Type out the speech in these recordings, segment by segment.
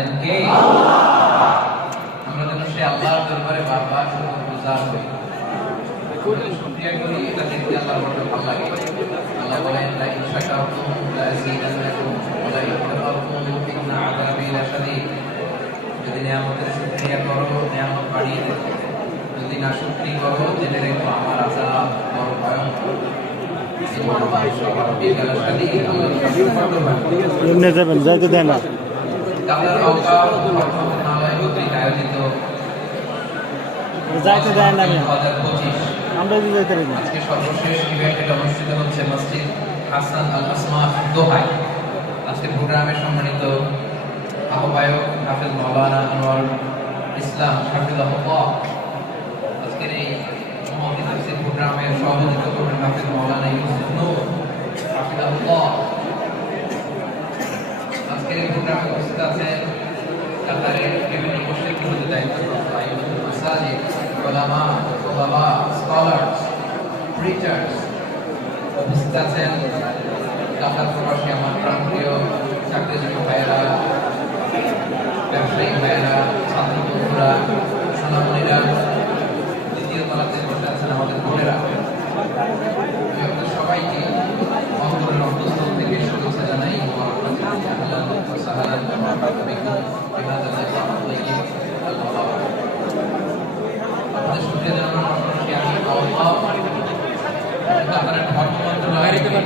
জানেন কে আমরা যেন সে আল্লাহর দরবারে বারবার শুকর গুজার হই শুকরিয়া করি এটা দেখতে আল্লাহর বড় ভালো লাগে। আল্লাহ বলেন লা ইন শাকারতুম লা আযীদান্নাকুম ওয়া লা ইন কাফারতুম ইন্না আযাবি লাশাদীদ যদি নিয়ামতের শুকরিয়া করো নিয়ামত বাড়িয়ে দেবে যদি না শুকরি করো জেনে রেখো আমার আযাব বড় ভয়ঙ্কর। এমনি যাবেন যাইতে দেয় না। কাতার আওকা মন্ত্রণালয় কর্তৃক আয়োজিত যাইতে দেয় না দু হাজার পঁচিশ আমরা যাইতে পারি আজকে সর্বশেষ ইভেন্ট অনুষ্ঠিত হচ্ছে মসজিদ হাসান আল আসমা দোহাই আজকে প্রোগ্রামে সম্মানিত আহ্বায়ক হাফিজ মাওলানা আনোয়ার ইসলাম হাফিজাহুল্লাহ। আজকের এই প্রোগ্রামের সভাপতিত্ব করবেন হাফিজ মাওলানা ইউসুফ নূর হাফিজাহুল্লাহ। প্রোগ্রামে উপস্থিত আছেন কাতারের বিভিন্ন মুশরিকগুলোতে দায়িত্বপ্রাপ্ত আইয়ুল মাসাজিদ উলামা ওলামা স্কলার্স প্রিচার্স উপস্থিত কাতার ব্যবসায়ী ভাইয়েরা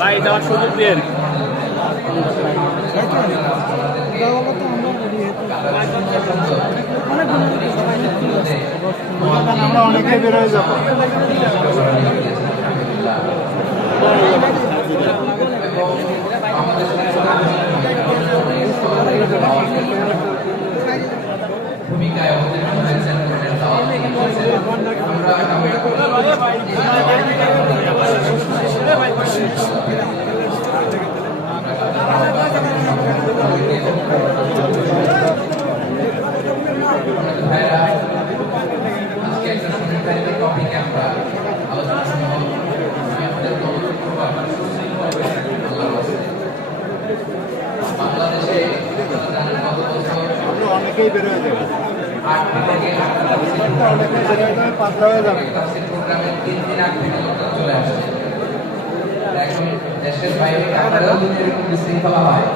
ভাই যাওয়ার সুযোগ দিন আমরা অনেকে বেরোয় যাব। ভূমিকায় অবতীর্ণ হয়েছেন আমরা অনেকেই বেরোয় যাব। আটটা থেকে আটটা তাফসীর অনেকে বেরোয় যাবে পাতলা হয়ে যাবে। প্রোগ্রামের তিন দিন আগ থেকে লোকজন চলে আসছে এখন দেশের বাইরে হয়